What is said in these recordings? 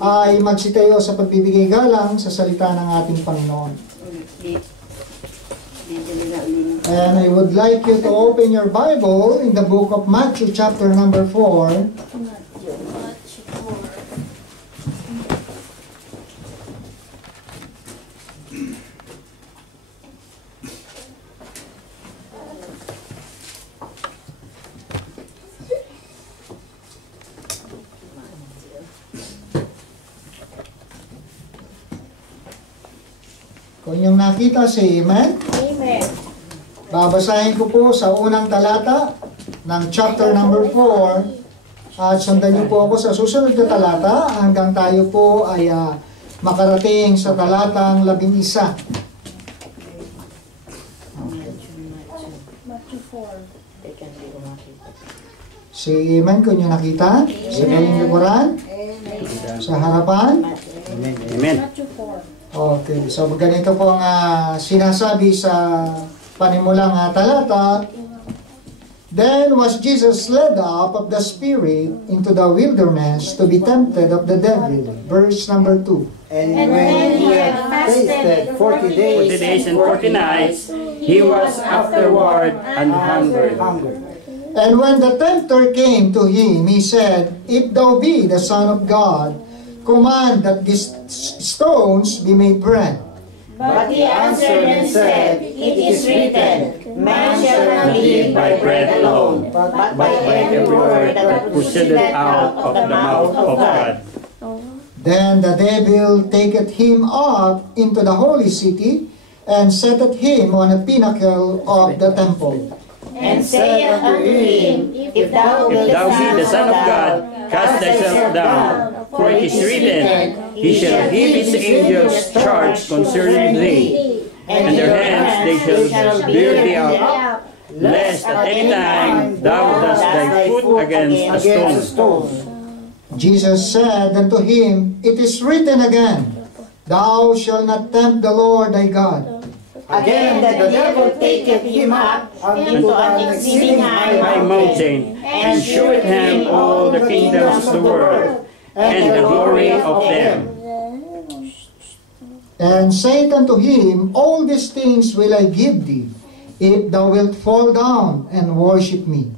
ay magsitayo sa pagbibigay galang sa salita ng ating Panginoon. And I would like you to open your Bible in the book of Matthew chapter number 4. Kung inyong nakita, say amen. Amen. Babasahin ko po sa unang talata ng chapter number 4 at sundan niyo po ako sa susunod na talata hanggang tayo po ay makarating sa talatang 11. Say amen kung inyong nakita. Sa galing likuran. Sa harapan. Amen. Okay, so ganito po ang sinasabi sa panimulang talata. Then was Jesus led up of the Spirit into the wilderness to be tempted of the devil. Verse number 2. And when he had fasted 40 days and 40 nights, he was afterward and hungry. And when the tempter came to him, he said, If thou be the Son of God, command that these stones be made bread. But he answered and said, It is written, Man shall not live by bread alone, but by every word that proceedeth out of the mouth of God. Then the devil taketh him up into the holy city, and setteth him on a pinnacle of the temple. And saith unto him, If thou be the Son of God, cast thyself down. For it is written, He shall give His angels charge concerning thee, and in their hands they shall bear thee up, lest at any time thou dash thy foot against a stone. Jesus said unto him, It is written again, Thou shalt not tempt the Lord thy God. Again the devil taketh him up into an exceeding high mountain, and sheweth him all the kingdoms of the world, and the glory of them. And said unto him, All these things will I give thee, if thou wilt fall down and worship me.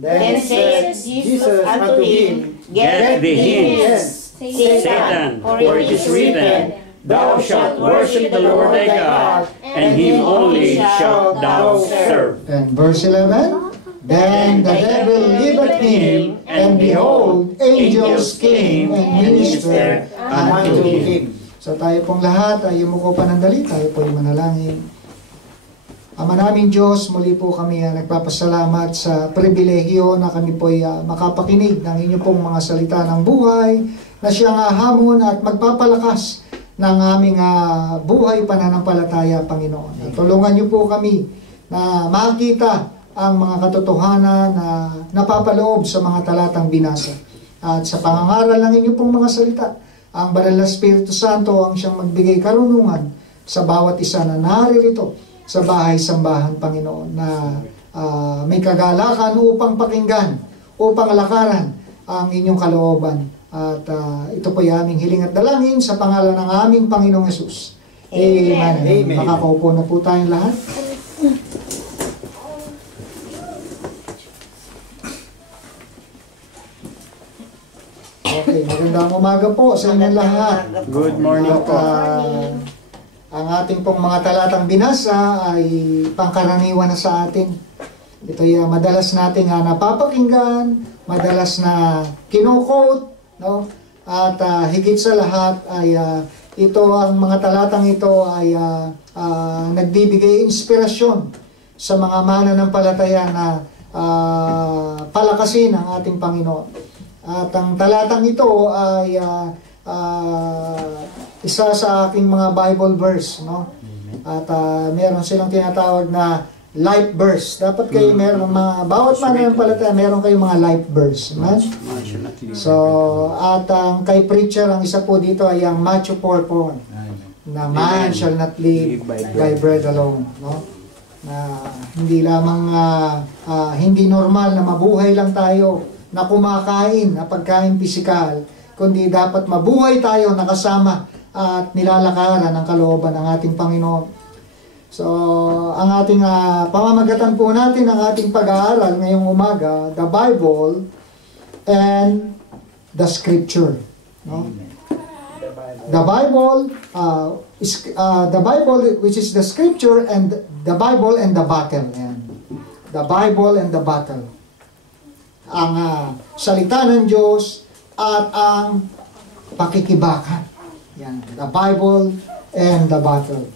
Then said Jesus unto him, Get thee hence, Satan, for it is written, Thou shalt worship the Lord thy God, and him only shalt thou serve. And verse 11, Then the devil left him, and behold, angels came and ministered unto him. So tayo pong lahat ay yumuko panandali, tayo po ay manalangin. Ama naming Diyos, muli po kami nagpapasalamat sa pribilehyo na kami po ay makapakinig ng inyong pong mga salita ng buhay, na siyang hamon at magpapalakas ng aming buhay pananampalataya, Panginoon. At tulungan niyo po kami na makita ang mga katotohanan na napapaloob sa mga talatang binasa. At sa pangangaral ng inyong pong mga salita, ang Banal na Espiritu Santo ang siyang magbigay karunungan sa bawat isa na naririto sa bahay-sambahan, Panginoon, na may kagalakan upang pakinggan, upang lakaran ang inyong kalooban. At ito po yung aming hiling at dalangin sa pangalan ng aming Panginoong Hesus. Amen. Amen. Makakaupo na po tayong lahat. Okay, magandang umaga po sa inyong lahat. Good morning po. Ang ating pong mga talatang binasa ay pangkaraniwan na sa atin. Ito yung madalas nating napapakinggan, madalas na kino-quote, no? At higit sa lahat ay ito, ang mga talatang ito ay nagbibigay inspirasyon sa mga mananampalataya na palakasin ang ating Panginoon. At ang talatang ito ay isa sa aking mga Bible verse, no? At meron silang tinatawag na life verse. Dapat kayo meron mga, bawat mananampalataya meron kayong mga life verse. So, at ang kay preacher, ang isa po dito ay ang Matthew 4:4, na man shall not live by bread alone, no? Na hindi lamang hindi normal na mabuhay lang tayo na kumakain na pagkain pisikal, kundi dapat mabuhay tayo nakasama at nilalakaran ng kalooban ng ating Panginoon. So, ang ating pamamagatan po natin, ang ating pag-aaral ngayong umaga, the Bible and the Scripture. No? The Bible, the Bible which is the Scripture, and the Bible and the battle. Ayan. The Bible and the battle. Ang salita ng Diyos at ang pakikibakan. Yan. The Bible and the battle.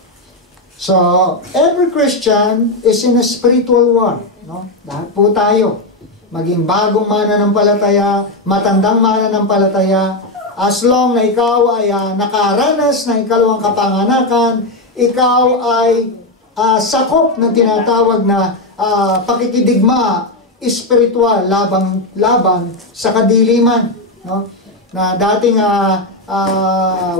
So, every Christian is in a spiritual war. No? Lahat po tayo. Maging bagong mananampalataya, matandang mananampalataya, as long na ikaw ay nakaranas ng ikalawang kapanganakan, ikaw ay sakop ng tinatawag na pakikidigma spiritual laban sa kadiliman, no? Na dating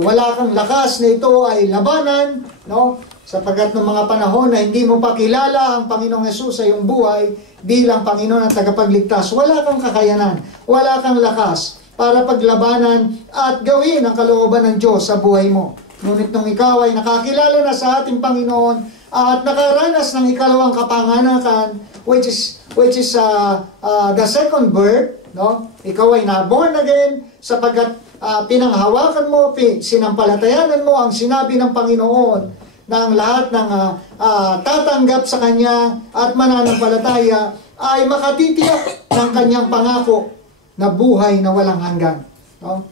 wala kang lakas na ito ay labanan, no? Sapagkat ng mga panahon na hindi mo pa kilala ang Panginoong Hesus sa iyong buhay bilang Panginoon at tagapagligtas, wala kang kakayanan, wala kang lakas para paglabanan at gawin ang kalooban ng Diyos sa buhay mo. Ngunit nung ikaw ay nakakilala na sa ating Panginoon at nakaranas ng ikalawang kapanganakan, which is the second birth, no? Ikaw ay na-born again sapagkat pinanghawakan mo, sinampalatayanan mo ang sinabi ng Panginoon na ang lahat ng tatanggap sa Kanya at mananampalataya ay makatitiyak ng Kanyang pangako na buhay na walang hanggan. No?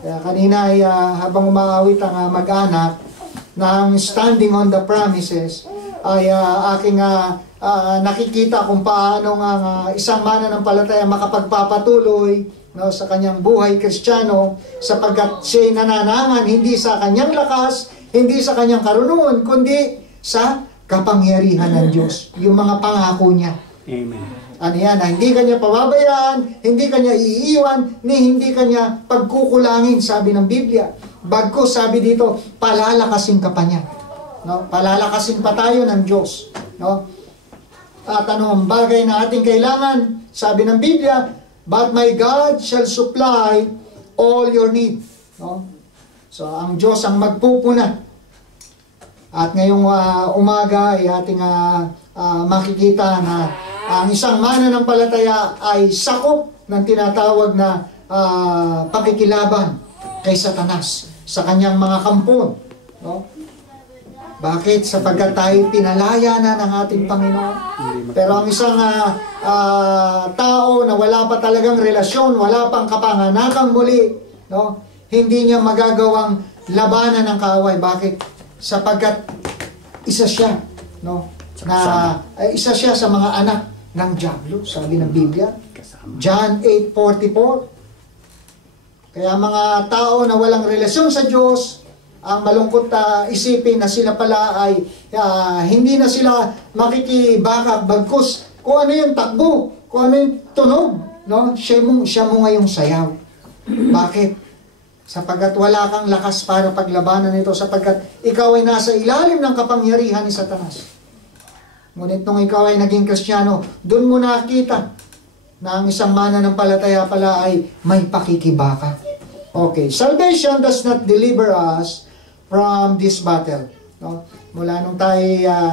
Kaya kanina ay habang umaawit ang mag-anak ng standing on the promises, ay aking nakikita kung paano ang isang mananampalataya makapagpapatuloy, no, sa kanyang buhay Kristiyano, sapagkat siya'y nananangan hindi sa kanyang lakas, hindi sa kanyang karunungan, kundi sa kapangyarihan ng Diyos. Yung mga pangako niya. Amen. Ano yan? Hindi kanya pababayaan, hindi kanya iiwan, ni hindi kanya pagkukulangin, sabi ng Biblia. Bagkus, sabi dito, palalakasin ka pa niya. No? Palalakasin pa tayo ng Diyos. No? At ano ang bagay na ating kailangan? Sabi ng Biblia, but my God shall supply all your need. No? So, ang Diyos ang magpupuna. At ngayong umaga ay ating makikita na ang isang mananampalataya ay sakop ng tinatawag na pakikilaban kay Satanas sa kanyang mga kampon. No? Bakit? Sapagkat tayo pinalaya na ng ating Panginoon. Pero ang isang tao na wala pa talagang relasyon, wala pang kapanganakang muli, no? Hindi niya magagawang labanan ng kaaway. Bakit? Sapagkat isa siya, no? Isa siya sa mga anak ng diablo, sabi ng Biblia. John 8:44. Kaya mga tao na walang relasyon sa Diyos, ang malungkot isipin na sila pala ay hindi na sila makikibaka, bagkus kung ano yung takbo, kung ano yung tunog, no? Siya mo ngayong sayaw. Bakit? Sapagkat wala kang lakas para paglabanan ito, sapagkat ikaw ay nasa ilalim ng kapangyarihan ni Satanas. Ngunit nung ikaw ay naging Kristiyano, doon mo nakita na ang isang mananampalataya pala ay may pakikibaka. Okay, salvation does not deliver us from this battle. No? Mula nung tayo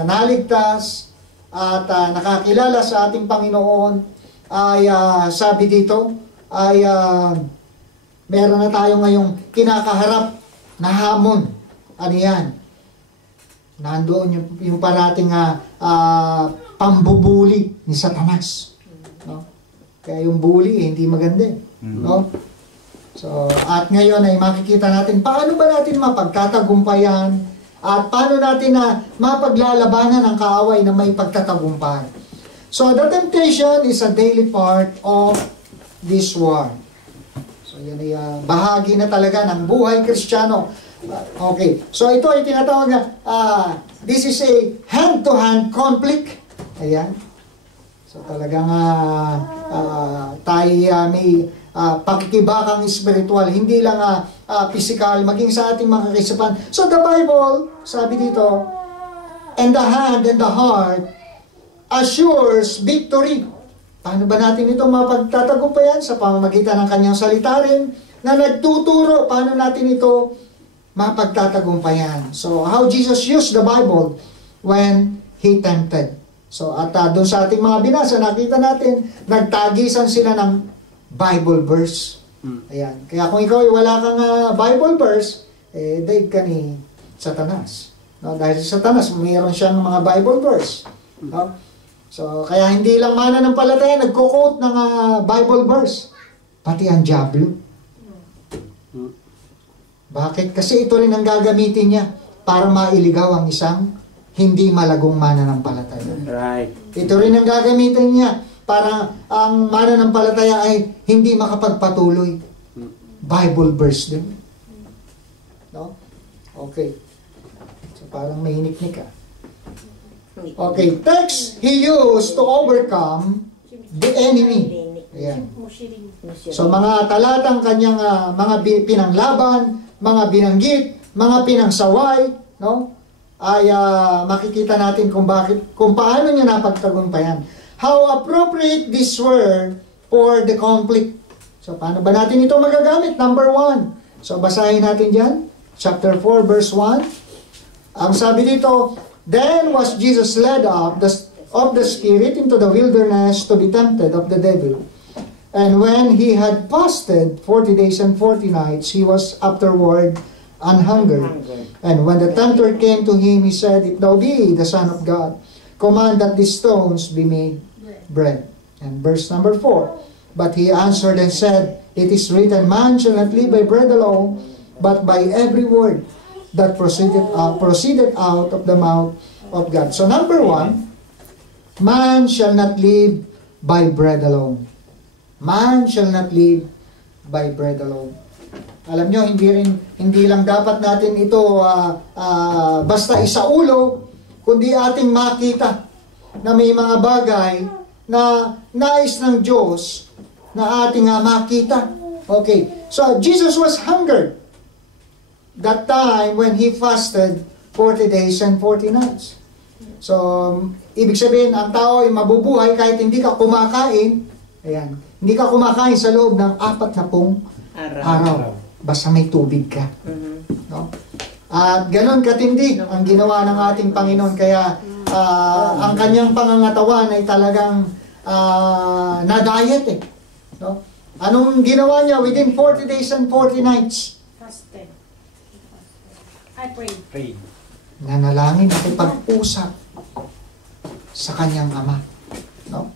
naligtas at nakakilala sa ating Panginoon, ay sabi dito, ay meron na tayo ngayong kinakaharap na hamon. Ano yan? Nandoon yung parating pambubuli ni Satanas. No? Kaya yung bully, hindi maganda. No? So, at ngayon ay makikita natin paano ba natin mapagtatagumpayan at paano natin mapaglalabanan ang kaaway na may pagtatagumpay. So, the temptation is a daily part of this war. So, yan ay bahagi na talaga ng buhay Kristiyano. Okay. So, ito ay tinatawag na this is a hand-to-hand conflict. Ayan. So, talagang tayo may pakikibakang spiritual, hindi lang physical, maging sa ating mga kaisipan. So the Bible, sabi dito, and the hand and the heart assures victory. Paano ba natin ito mapagtatagumpayan? Sa pamamagitan ng kanyang salita rin, na nagtuturo paano natin ito mapagtatagumpayan. So, how Jesus used the Bible when He tempted. So, at doon sa ating mga binasa, nakita natin, nagtagisan sila ng Bible verse. Ayan. Kaya kung ikaw ay wala kang Bible verse, daig ka ni Satanas. No? Dahil si Satanas, mayroon siyang mga Bible verse. No? So, kaya hindi lang mananampalataya nagko-quote ng Bible verse. Pati ang diablo. Bakit? Kasi ito rin ang gagamitin niya para mailigaw ang isang hindi malagong mananampalataya. Right. Ito rin ang gagamitin niya para ang mananampalataya ay hindi makapagpatuloy. Bible verse din. No? Okay. So, parang mahinik-nik ka. Okay, text he used to overcome the enemy. Ayan. So mga talatang kanyang mga pinanglaban, mga binanggit, mga pinangsaway, no? Ay makikita natin kung paano niya napagtagumpayan. How appropriate these were for the conflict. So paano ba natin ito magagamit? Number 1. So basahin natin diyan, chapter 4 verse 1. Ang sabi dito, then was Jesus led up of the Spirit into the wilderness to be tempted of the devil. And when he had fasted 40 days and 40 nights, he was afterward an hungered. And when the tempter came to him, he said, if thou be the Son of God, command that these stones be made bread. And verse number 4, but he answered and said, it is written, man shall not live by bread alone, but by every word that proceeded out of the mouth of God. So number 1, man shall not live by bread alone. Man shall not live by bread alone. Alam nyo, hindi lang dapat natin ito basta isaulo, kundi ating makita na may mga bagay na nais ng Diyos na ating makita. Okay, so Jesus was hungered that time when he fasted 40 days and 40 nights. So, ibig sabihin, ang tao ay mabubuhay kahit hindi ka kumakain. Ayan. Hindi ka kumakain sa loob ng 40 araw. Basta may tubig ka. No? At ganon katindi ang ginawa ng ating Panginoon. Kaya, ang kanyang pangangatawan ay talagang na-diet eh. No? Anong ginawa niya? Within 40 days and 40 nights. Fasted. I prayed. Nanalangin at ipag-usap sa kanyang ama. No?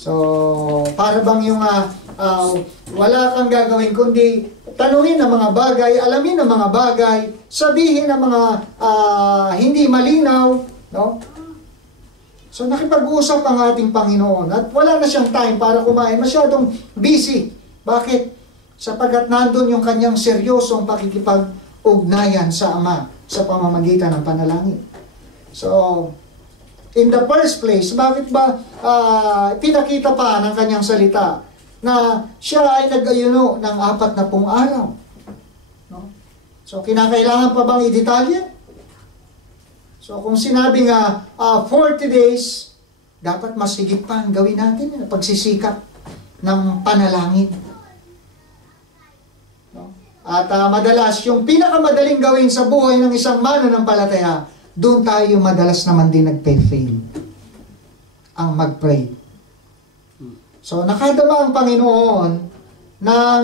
So, para bang yung wala kang gagawin kundi tanungin ang mga bagay, alamin ang mga bagay, sabihin ang mga hindi malinaw, no? So, nakipag-usap ang ating Panginoon at wala na siyang time para kumain. Masyadong busy. Bakit? Sapagkat nandun yung kanyang seryosong pakikipag-ugnayan sa Ama sa pamamagitan ng panalangin. So, in the first place, bakit ba pinakita pa ng kanyang salita na siya ay nag-ayuno ng 40 araw? No? So, kinakailangan pa bang i-detalye? So, kung sinabi nga 40 days, dapat mas higit pa ang gawin natin, pagsisikap ng panalangin. No? At madalas, yung pinakamadaling gawin sa buhay ng isang mananampalataya, doon tayo madalas naman din nagpe-fail ang mag-pray. So, nakadama ang Panginoon ng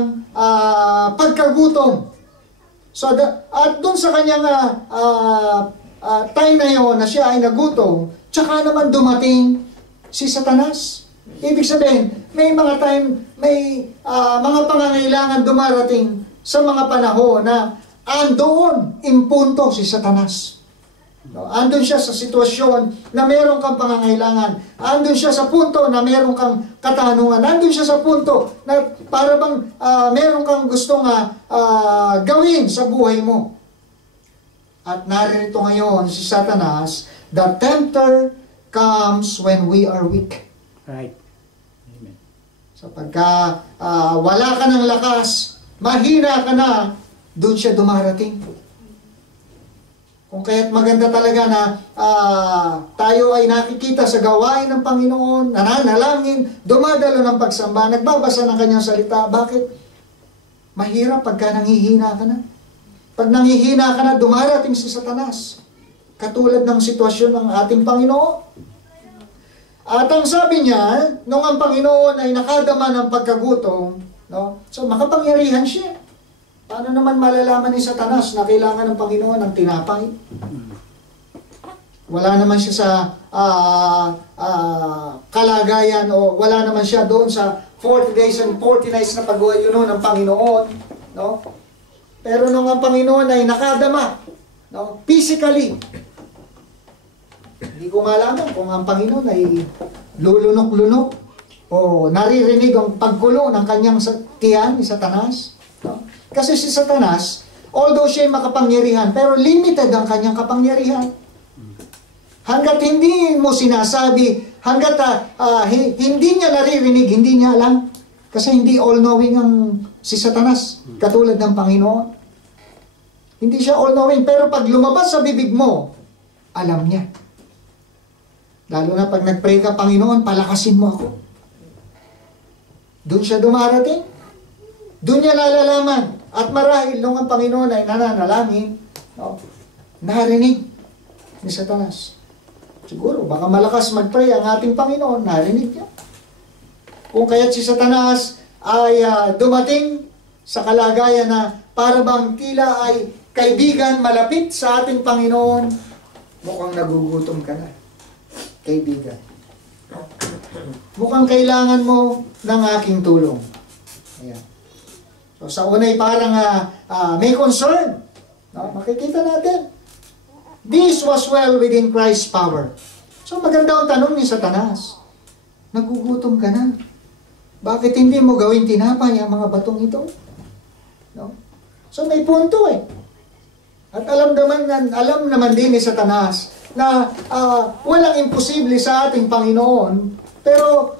pagkagutom. So, at doon sa kanyang time na yun na siya ay nagutom, tsaka naman dumating si Satanas. Ibig sabihin, may mga time, may mga pangangailangan dumarating sa mga panahon na andoon impunto si Satanas. No, andun siya sa sitwasyon na meron kang pangangailangan. Andun siya sa punto na meron kang katanungan. Andun siya sa punto na para bang meron kang gustong gawin sa buhay mo. At naririto ngayon si Satanas, the tempter comes when we are weak. Right. Amen. So pagka wala ka ng lakas, mahina ka na, doon siya dumarating. Kung kaya't maganda talaga na tayo ay nakikita sa gawain ng Panginoon, nananalangin, dumadalo ng pagsamba, nagbabasa ng kanyang salita. Bakit? Mahirap pagka nanghihina ka na. Pag nanghihina ka na, dumarating si Satanas. Katulad ng sitwasyon ng ating Panginoon. At ang sabi niya, nung ang Panginoon ay nakadama ng pagkagutom, no? So makapangyarihan siya. Paano naman malalaman ni Satanas na kailangan ng Panginoon ng tinapay? Wala naman siya sa kalagayan o wala naman siya doon sa 40 days and 40 nights na pag-uyuno ng Panginoon, no? Pero nung ang Panginoon ay nakadama, no, physically, hindi ko malaman kung ang Panginoon ay lulunok-lunok o naririnig ang paggulo ng kanyang tiyan ni Satanas, no? Kasi si Satanas, although siya ay makapangyarihan, pero limited ang kanyang kapangyarihan. Hanggat hindi mo sinasabi, hanggat hindi niya naririnig, hindi niya alam. Kasi hindi all-knowing ang si Satanas, katulad ng Panginoon. Hindi siya all-knowing, pero pag lumabas sa bibig mo, alam niya. Lalo na pag nag-pray ka, Panginoon, palakasin mo ako. Doon siya dumarating. Doon niya nalalaman. At marahil nung ang Panginoon ay nananalangin, no, narinig ni Satanas. Siguro, baka malakas mag-pray ang ating Panginoon, narinig niya. Kung kaya't si Satanas ay dumating sa kalagayan na para bang tila ay kaibigan malapit sa ating Panginoon, mukhang nagugutom ka na. Kaibigan. Mukhang kailangan mo ng aking tulong. Ayan. So sa unay parang may concern. No? Makikita natin. This was well within Christ's power. So maganda ang tanong ni Satanas. Nagugutom ka na. Bakit hindi mo gawin tinapay ang mga batong ito? No? So may punto eh. At alam naman din ni Satanas na walang imposible sa ating Panginoon. Pero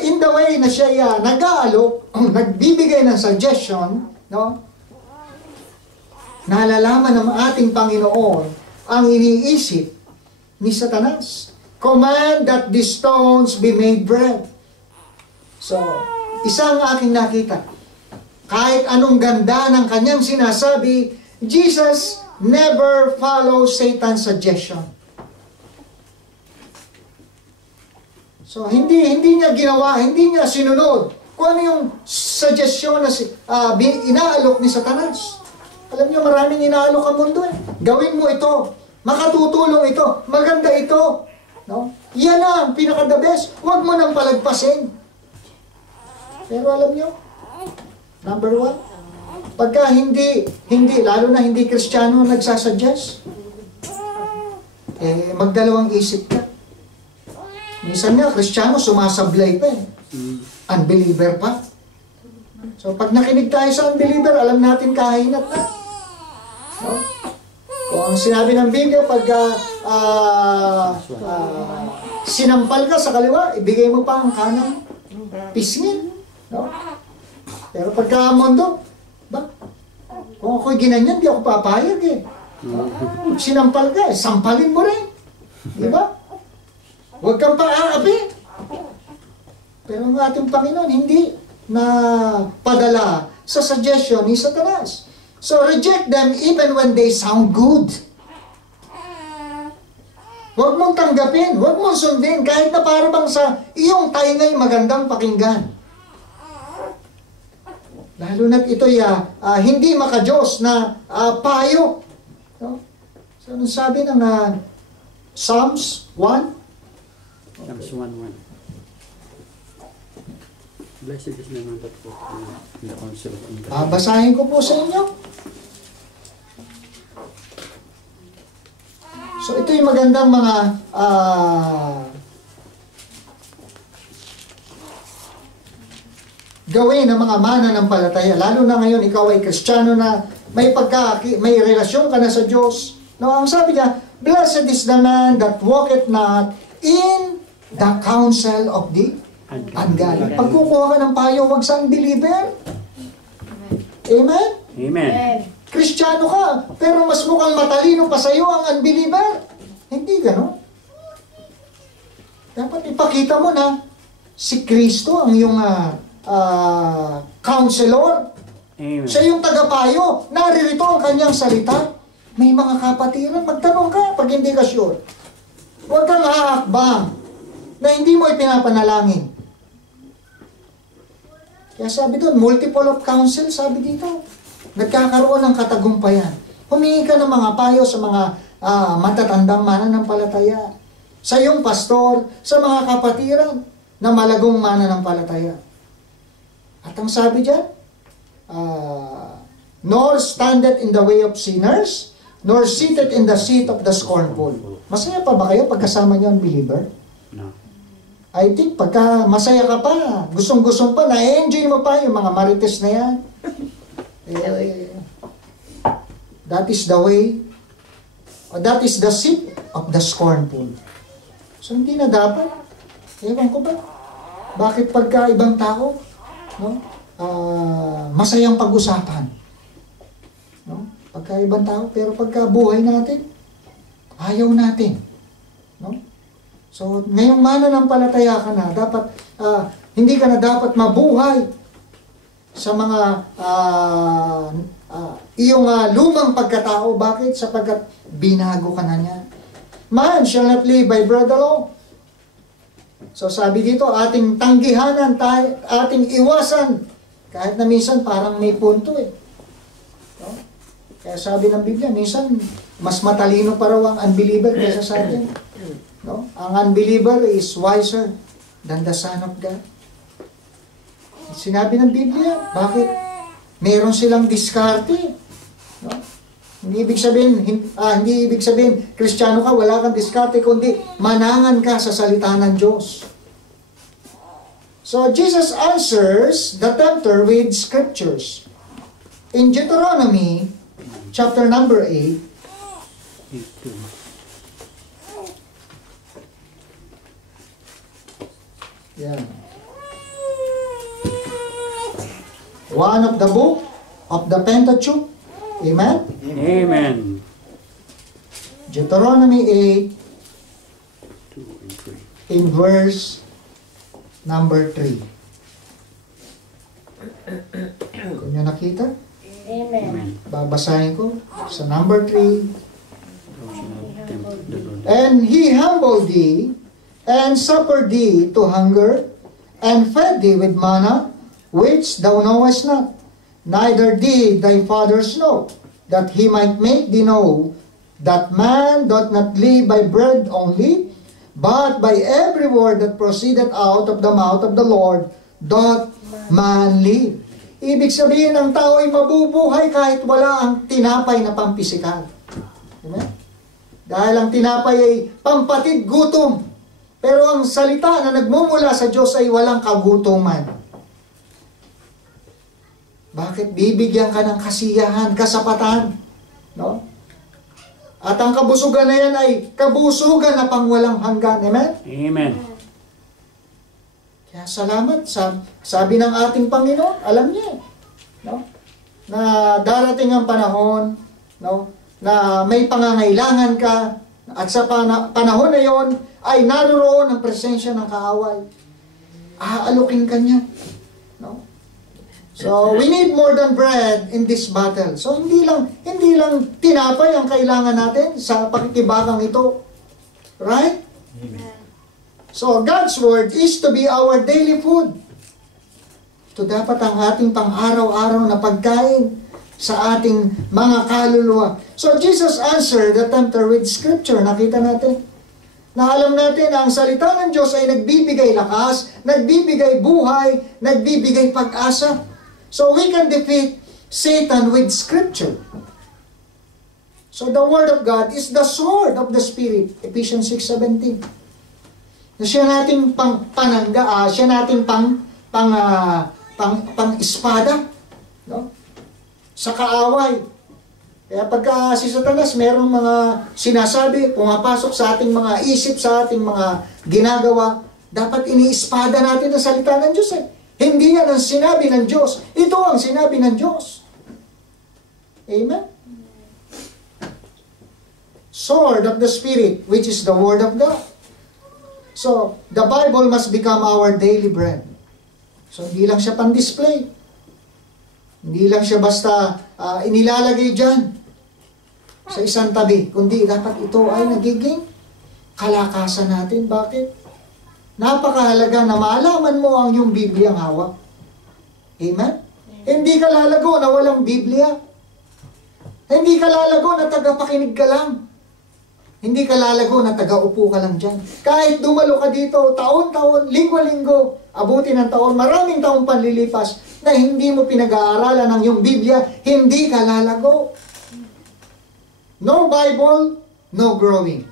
in the way na siya nag-aalok, nagbibigay ng suggestion, no? Nalalaman ng ating Panginoon ang iniisip ni Satanas. Command that the stones be made bread. So, isang aking nakita. Kahit anong ganda ng kanyang sinasabi, Jesus never follows Satan's suggestion. So, hindi niya ginawa, hindi niya sinunod kung ano yung suggestion na inaalok ni Satanas. Alam niyo, maraming inaalok ang mundo eh. Gawin mo ito, makatutulong ito, maganda ito. No? Yan na ang pinaka-the best. Huwag mo nang palagpasin. Pero alam niyo, number one, pagka hindi, lalo na hindi Kristiyano nagsasuggest, magdalawang isip ka. Minsan nga, Kristiyano, sumasablay pa eh. Unbeliever pa. So, pag nakinig tayo sa unbeliever, alam natin kahinat na. No? Kung ang sinabi ng Biblia, pag sinampal ka sa kaliwa, ibigay mo pa ang kanang pisngin. No? Pero pagka mundo, kung ako'y ginanyan, di ako papayag eh. Pag sinampal ka, sampalin mo rin. Di ba? Huwag kang paaapi. Pero ang ating Panginoon, hindi na padala sa suggestion ni Satanas. So reject them even when they sound good. Huwag mong tanggapin, huwag mong sundin, kahit na para bang sa iyong taingay magandang pakinggan. Lalo na't ito'y hindi makajos na payo. No? So anong sabi ng Psalms 1? Psalms 1:1. Blessed is the man that walks in the counsel of the Basahin ko po sa inyo. So ito yung magandang mga gawin ng mga mananampalataya. Lalo na ngayon ikaw ay Kristiyano na may relasyon ka na sa Diyos. No, ang sabi niya, blessed is the man that walketh not in the counsel of the ungodly. Pag kukuha ka ng payo, huwag sa unbeliever. Amen? Amen. Kristiyano ka, pero mas mukhang matalino pa sa iyo ang unbeliever. Hindi gano'n. Dapat ipakita mo na si Kristo ang iyong counselor. Amen. Siya yung tagapayo. Naririto ang kanyang salita. May mga kapatiran, magtanong ka pag hindi ka sure. Huwag kang haakbang na hindi mo ipinapanalangin. Kaya sabi doon, multiple of counsel, sabi dito. Nagkakaroon ng katagumpayan. Humingi ka ng mga payo sa mga matatandang mananampalataya. Sa iyong pastor, sa mga kapatiran na malagong mananampalataya. At ang sabi dyan, nor standeth in the way of sinners, nor seated in the seat of the scornful. Masaya pa ba kayo pagkasama niyo ang believer? No. I think pagka masaya ka pa, gustong-gustong pa, na-enjoy mo pa yung mga marites na yan. That is the way, that is the seat of the scornful. So hindi na dapat. Ewan ko ba? Bakit pagka ibang tao, no? Masayang pag-usapan. No? Pagka ibang tao, pero pagka buhay natin, ayaw natin. No? So, ngayong mananampalataya ka na, dapat, hindi ka na dapat mabuhay sa mga iyong lumang pagkatao. Bakit? Sapagkat binago ka na niya. Man shall not live by bread alone. So, sabi dito, ating tanggihanan, ating iwasan. Kahit na minsan parang may punto eh. No? Kaya sabi ng Biblia, minsan mas matalino pa raw ang unbeliever kaysa sa atin. No? Ang unbeliever is wiser than the Son of God. Sinabi ng Biblia, bakit? Meron silang diskarte. No? Hindi ibig sabihin, Kristiyano ka, wala kang diskarte, kundi manangan ka sa salita ng Diyos. So, Jesus answers the tempter with scriptures. In Deuteronomy, chapter number 8, yeah. One of the book of the Pentateuch. Amen? Amen. Deuteronomy 8, 2 and 3. in verse number 3. Kung nyo nakita, Amen. babasahin ko sa number 3. Thou shalt not tempt the Lord. And he humbled thee, and suffered thee to hunger, and fed thee with manna, which thou knowest not, neither did thy fathers know, that he might make thee know that man doth not live by bread only, but by every word that proceedeth out of the mouth of the Lord doth man live. Ibig sabihin, ang tao ay mabubuhay kahit wala ang tinapay na pampisikal. Amen? Dahil ang tinapay ay pampatid gutom. Pero ang salita na nagmumula sa Diyos ay walang kagutuman. Bakit? Bibigyan ka ng kasiyahan, kasapatan. No? At ang kabusugan na yan ay kabusugan na pangwalang hanggan. Amen? Amen. Kaya salamat. Sabi ng ating Panginoon, alam niya, no? Na darating ang panahon, no? Na may pangangailangan ka, at sa panahon na yon ay naroon ang presensya ng kaaway. Aalukin ka niya. No? So, we need more than bread in this battle. So, hindi lang tinapay ang kailangan natin sa pakikibakang ito. Right? Amen. So, God's Word is to be our daily food. Ito dapat ang ating pang-araw-araw na pagkain sa ating mga kaluluwa. So, Jesus answered the tempter with Scripture. Nakita natin. Na alam natin na ang salita ng Diyos ay nagbibigay lakas, nagbibigay buhay, nagbibigay pag-asa. So, we can defeat Satan with Scripture. So, the Word of God is the sword of the Spirit. Ephesians 6:17. Na siya nating panangga, siya nating pang-espada, no? Sa kaaway. Kaya pagka si Satanas merong mga sinasabi, pumapasok sa ating mga isip, sa ating mga ginagawa, dapat iniespada natin ang salita ng Diyos eh. Hindi yan ang sinabi ng Diyos. Ito ang sinabi ng Diyos. Amen? Sword of the Spirit, which is the Word of God. So, the Bible must become our daily bread. So, hindi lang siya pang-display. Hindi lang siya basta inilalagay dyan sa isang tabi, kundi dapat ito ay nagiging kalakasan natin. Bakit? Napakahalaga na maalaman mo ang iyong Biblia ang hawak. Amen? Hindi ka lalago na walang Biblia. Hindi ka lalago na tagapakinig ka lang. Hindi ka lalago na taga-upo ka lang dyan. Kahit dumalo ka dito, taon-taon, linggo-linggo, abuti ng taon, maraming taong panlilipas, na hindi mo pinag-aaralan ng iyong Biblia, hindi ka lalago. No Bible, no growing.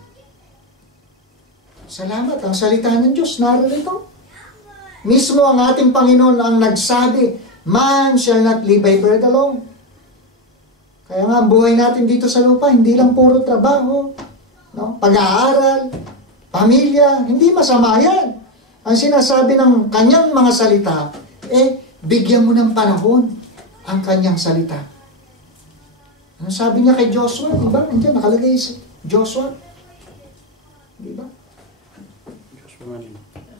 Salamat, ang salita ng Diyos narito. Mismo ang ating Panginoon ang nagsabi, man shall not live by bread alone. Kaya nga, ang buhay natin dito sa lupa, hindi lang puro trabaho, no? Pag-aaral, pamilya, hindi masama yan. Ang sinasabi ng kanyang mga salita, bigyan mo ng panahon ang kanyang salita. Ano sabi niya kay Joshua? Diba? Nandiyan nakalagay si Joshua. Diba?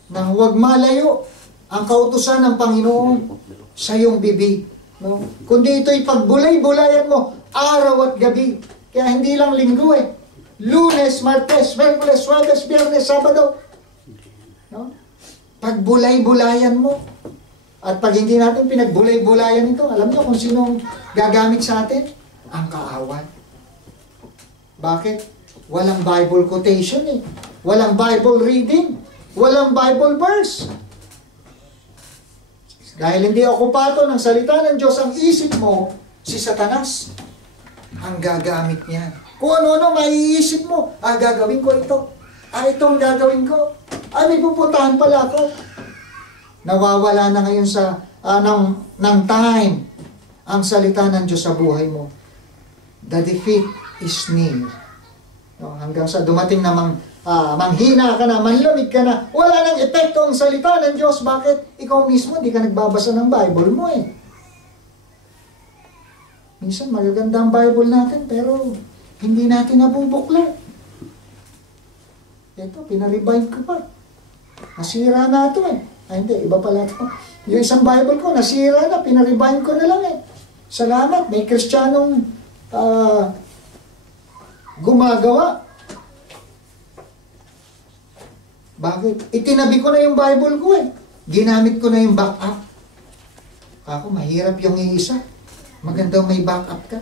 Na huwag malayo ang kautusan ng Panginoon sa iyong bibig. No? Kundi ito'y pagbulay-bulayan mo araw at gabi. Kaya hindi lang linggo Lunes, Martes, Miyerkules, Huwebes, Biyernes, Sabado. No? Pagbulay-bulayan mo. At pag hindi natin pinagbulay-bulayan ito, alam niyo kung sinong gagamit sa atin? Ang kaaway. Bakit? Walang Bible quotation Walang Bible reading. Walang Bible verse. Dahil hindi okupato ng salita ng Diyos ang isip mo, si Satanas ang gagamit niya. Kung ano-ano maiisip mo, gagawin ko ito. Itong gagawin ko. May pupuntahan pala ako. Nawawala na ngayon sa ng time ang salita ng Diyos sa buhay mo. The defeat is near. No, hanggang sa dumating na manghina ka na, manlamig ka na, wala nang epekto ang salita ng Diyos. Bakit? Ikaw mismo, hindi ka nagbabasa ng Bible mo Minsan, magaganda ang Bible natin, pero hindi natin nabubuklat. Ito, pinaribind ko pa. Nasira na ito hindi, iba pala ito. Yung isang Bible ko, nasira na, pinaribind ko na lang Salamat, may Kristiyanong gumagawa. Bakit? Itinabi ko na yung Bible ko Ginamit ko na yung backup. Ako, mahirap yung iisa. Magandang may backup ka.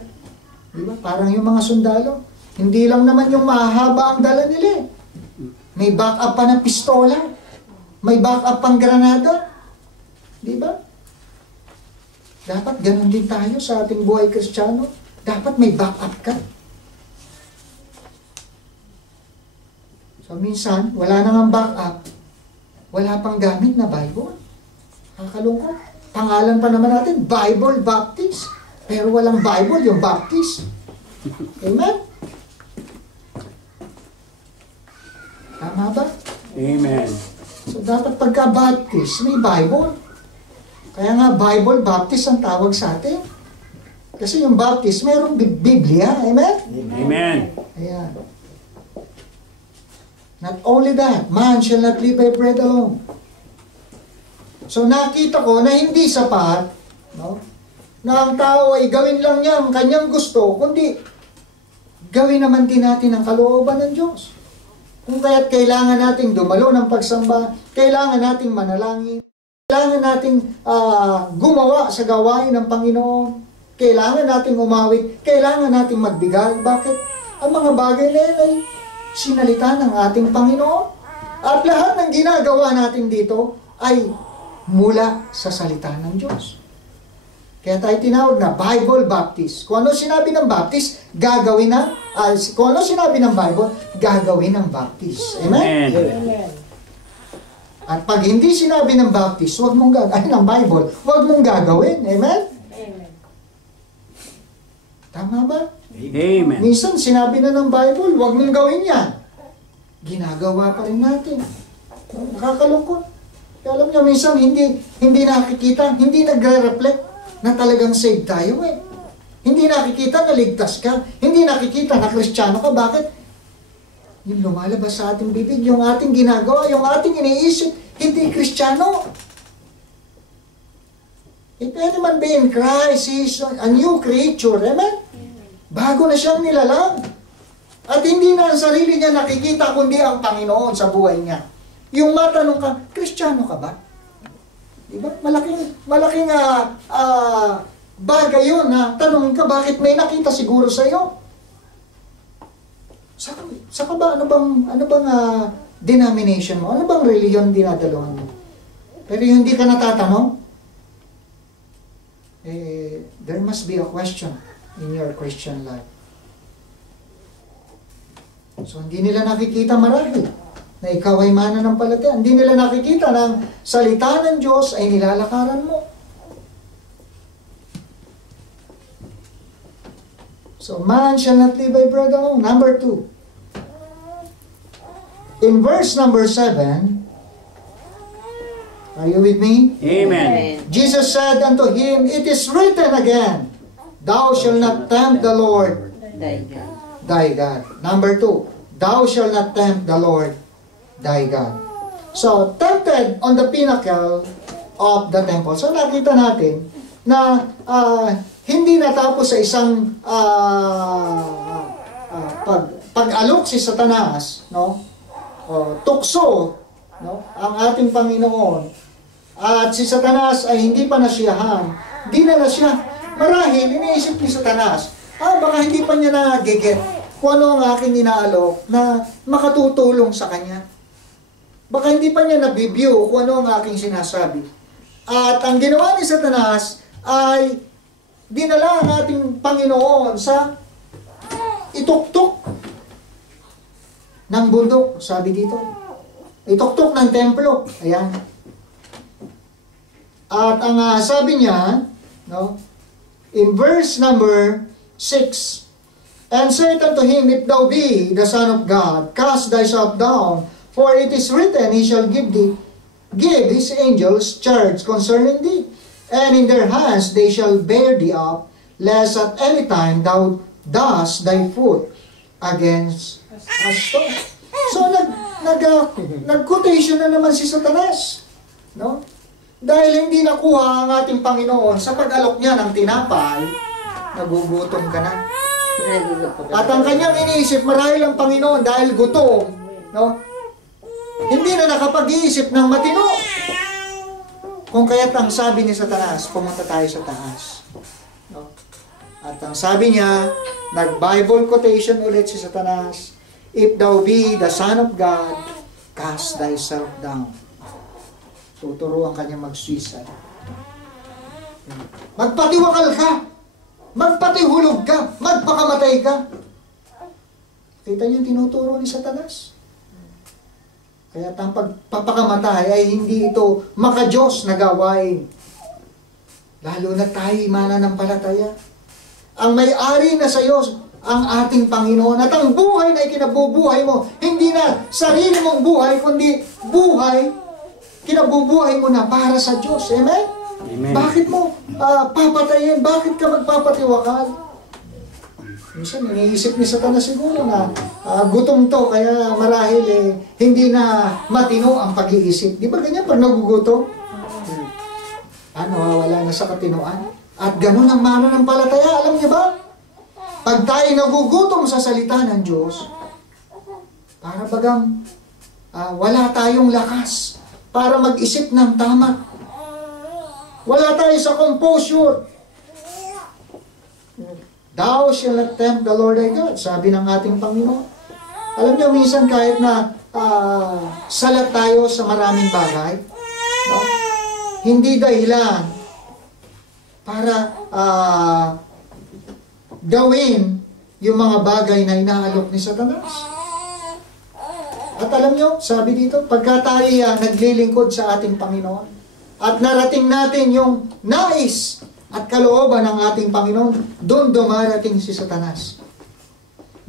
Diba? Parang yung mga sundalo. Hindi lang naman yung mahaba ang dala nila May backup pa na pistola. May backup pang granada. Diba? Dapat ganun din tayo sa ating buhay Kristiyano. Dapat may backup ka. So minsan, wala nang backup. Wala pang gamit na Bible. Nakakalungkot. Pangalan pa naman natin, Bible Baptist. Pero walang Bible yung Baptist. Amen? Tama ba? Amen. So dapat pagka-Baptist, may Bible. Kaya nga Bible Baptist ang tawag sa atin. Kasi yung Baptist, mayroong Biblia. Amen? Amen. Ayan. Not only that, man shall not live by bread alone. So nakita ko na hindi sapat, na ang tao ay gawin lang niya ang kanyang gusto, kundi gawin naman din natin ang kalooban ng Diyos. Kung kaya't kailangan nating dumalo ng pagsamba, kailangan nating manalangin, kailangan nating gumawa sa gawain ng Panginoon, kailangan nating umawit, kailangan nating magbigay. Bakit? Ang mga bagay na yan ay sinalita ng ating Panginoon. At lahat ng ginagawa natin dito ay mula sa salita ng Diyos. Kaya tayo tinawag na Bible Baptist. Kung ano sinabi ng Baptist, gagawin ng kung ano sinabi ng Bible, gagawin ng Baptist. Amen? Amen. At pag hindi sinabi ng Baptist, wag mong gagawin ng Bible, wag mong gagawin. Amen? Amen. Tama ba? Amen. Minsan sinabi na ng Bible, wag mong gawin yan. Ginagawa pa rin natin. Nakakalungkot. Kaya alam niyo, minsan hindi nakikita, hindi nagre-reflect na talagang saved tayo Hindi nakikita na ligtas ka. Hindi nakikita na Kristiyano ka. Bakit? Yung lumalabas sa ating bibig, yung ating ginagawa, yung ating iniisip, hindi Kristiyano. If any man be in Christ, he is a new creature. Amen? Bago na siyang nilalang. At hindi na ang sarili niya nakikita, kundi ang Panginoon sa buhay niya. Yung matanong ka, Kristiyano ka ba? Diba? Malaking bagay yun na tanongin ka, bakit may nakita siguro sa iyo? Saka ba, ano bang denomination mo? Ano bang reliyon dinadalawan mo? Pero yung hindi ka natatanong, there must be a question in your Christian life. So, hindi nila nakikita marahil na ikaw ay mananampalataya. Hindi nila nakikita na ang salita ng Diyos ay nilalakaran mo. So, man shall not live by bread alone. Number 2. In verse number 7, are you with me? Amen. Jesus said unto him, it is written again, thou shalt not tempt the Lord thy God. Number 2, thou shalt not tempt the Lord thy God. So, tempted on the pinnacle of the temple. So, nakita natin na hindi natapos sa isang pag-alok si Satanas, no? Tukso, no? Ang ating Panginoon. At si Satanas ay hindi pa nasiyahan. Dinala siya. Marahil, iniisip ni Satanas, baka hindi pa niya na-get kung ano ang aking inaalok na makatutulong sa kanya. Baka hindi pa niya nabibigyo kung ano ang aking sinasabi. At ang ginawa ni Satanas ay dinala ang ating Panginoon sa ituktok ng bundok, sabi dito. Ituktok ng templo. Ayan. At ang sabi niya, no, in verse number 6, and said unto him, if thou be the Son of God, cast thyself down, for it is written, he shall give his angels charge concerning thee, and in their hands they shall bear thee up, lest at any time thou dash thy foot against a stone. So, nag-quotation na naman si Satanas. No? Dahil hindi nakuha ang ating Panginoon sa pag-alok niya ng tinapay, nagugutom ka na. At ang kanyang iniisip, marahil ang Panginoon dahil gutom, no? Hindi na nakapag-iisip ng matino. Kung kaya't ang sabi ni Satanas, pumunta tayo sa taas. No? At ang sabi niya, nag-Bible quotation ulit si Satanas, if thou be the Son of God, cast thyself down. Tuturuan kanya mag-suicide. Magpatiwakal ka. Magpatihulog ka. Magpakamatay ka. Kita niyo tinuturo ni Satanas. Kaya ang pagpapakamatay ay hindi ito maka-Diyos na gawain. Lalo na tayo mananampalataya. Ang may-ari na sa iyo, ang ating Panginoon. At ang buhay na ikinabubuhay mo, hindi na sarili mong buhay, kundi buhay kinabubuhay mo na para sa Diyos. Amen? Amen. Bakit mo papatayin? Bakit ka magpapatiwakal? Minsan, iniisip ni Satanas siguro na gutom to, kaya marahil hindi na matino ang pag-iisip. Di ba ganyan pag nagugutom? Wala na sa katinoan. At ganun ang mananampalataya. Alam niyo ba? Pag tayo nagugutom sa salita ng Diyos, para bagang wala tayong lakas para mag-isip ng tama. Wala tayo sa composure. Thou shall not tempt the Lord thy God, sabi ng ating Panginoon. Alam niyo, minsan kahit na salat tayo sa maraming bagay, no? Hindi dahilan para gawin yung mga bagay na inaalok ni Satanas. At alam nyo, sabi dito, pagka tayo naglilingkod sa ating Panginoon, at narating natin yung nais at kalooban ng ating Panginoon, doon dumarating si Satanas.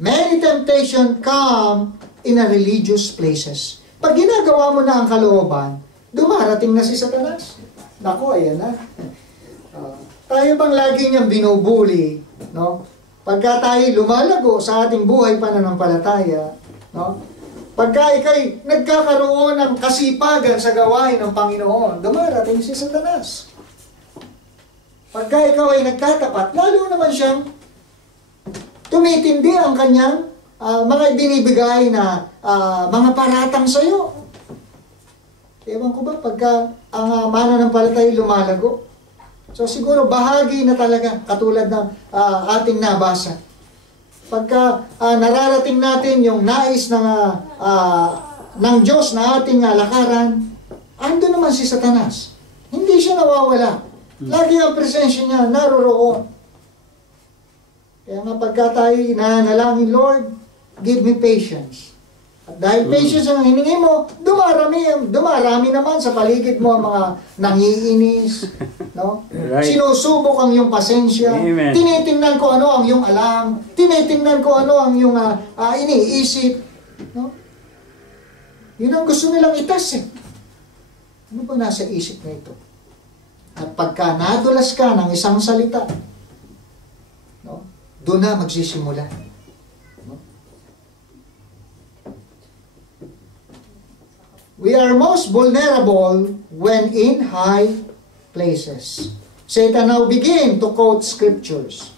Many temptation come in a religious places. Pag ginagawa mo na ang kalooban, dumarating na si Satanas. Naku, ayan na. Tayo bang lagi niyang binubuli, no? Pagka tayo lumalago sa ating buhay pananampalataya, no? Pagka ikay nagkakaroon ng kasipagan sa gawain ng Panginoon, dumarating si Satanas. Pagka ikaw ay nagtatapat, lalo naman siyang tumitindi ang kanyang mga binibigay na mga paratang sa iyo. Ewan ko ba, pagka ang mananampalataya lumalago, so siguro bahagi na talaga, katulad ng ating nabasa. Pagka nararating natin yung nais ng Diyos na ating lakaran, ando naman si Satanas. Hindi siya nawawala. Lagi ang presensya niya, naroroon. Kaya nga pagka tayo nanalangin, Lord, give me patience. At dahil patience ang hiningi mo, dumarami naman sa paligid mo ang mga nangiinis, no? Right. Sinusubok ang iyong pasensya. Amen. Tinitingnan ko ano ang iyong alam. Tinitingnan ko ano ang iyong iniisip. No? Yun ang gusto nilang itas eh. Ano ba nasa isip na ito? At pagka nadulas ka ng isang salita, no, doon na magsisimula. No? We are most vulnerable when in high places. Satan now begin to quote scriptures.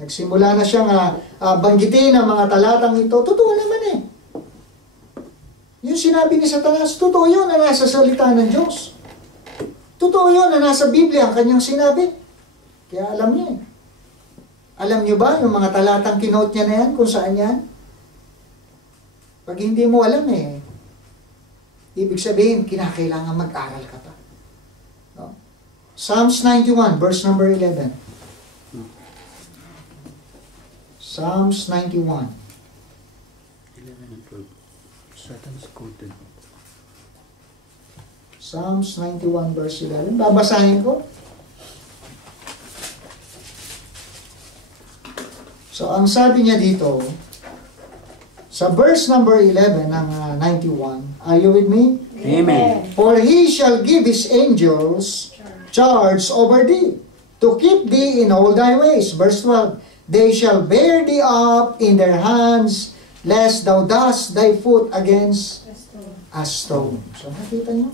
Nagsimula na siyang banggitin ang mga talatang ito. Totoo naman eh. Yung sinabi ni Satanas, totoo yun na nasa salita ng Diyos. Totoo yun na nasa Biblia ang kanyang sinabi. Kaya alam niya eh. Alam niyo ba yung mga talatang kinote niya na yan, kung saan yan? Pag hindi mo alam eh, ibig sabihin, kinakailangan mag-aral ka pa. No? Psalms 91, verse number 11. Psalms 91. 11 and 12. Satan's quoted. Psalms 91 verse 11. Babasahin ko. So, ang sabi niya dito, sa verse number 11 ng 91, are you with me? Amen. For he shall give his angels charge over thee, to keep thee in all thy ways. Verse 12, they shall bear thee up in their hands, lest thou dust thy foot against a stone. So, nakita niyo?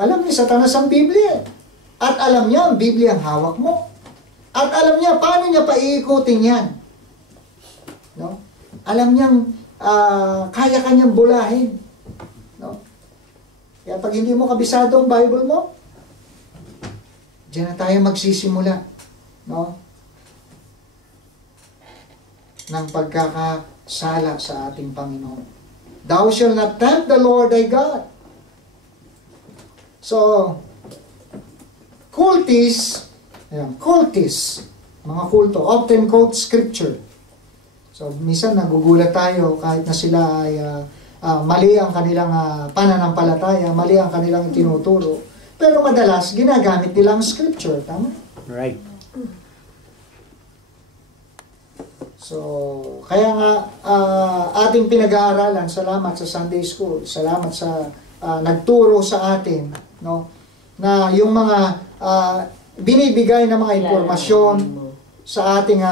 Alam ni Satanas ang Biblia. At alam niya ang Biblia ang hawak mo. At alam niya paano niya paiikutin yan. No? Alam niyang kaya kanyang bulahin. No? Kaya pag hindi mo kabisado ang Bible mo, diyan na tayo magsisimula. No? Ng pagkakasala sa ating Panginoon. Thou shalt not tempt the Lord thy God. So, cultists, mga kulto, often quote scripture. So, minsan nagugulat tayo kahit na sila ay mali ang kanilang pananampalataya, mali ang kanilang tinuturo. Pero madalas, ginagamit nilang scripture. Tama? Right. So, kaya nga ating pinag-aaralan, salamat sa Sunday School, salamat sa nagturo sa atin, no, na yung mga binibigay na mga impormasyon sa ating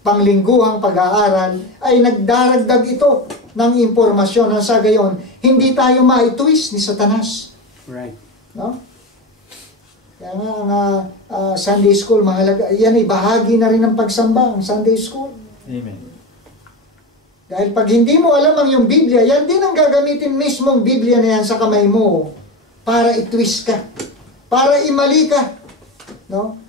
panglingguhang pag-aaral ay nagdaragdag ito ng impormasyon nang sa gayon hindi tayo ma-twist ni Satanas. Right. No? Kaya nga ang Sunday School mahalaga, yan ay bahagi na rin ng pagsamba, ang Sunday School. Amen. Dahil pag hindi mo alam ang iyong Biblia, yan din ang gagamitin mismong Biblia na yan sa kamay mo para i-twist ka, para imali ka, no,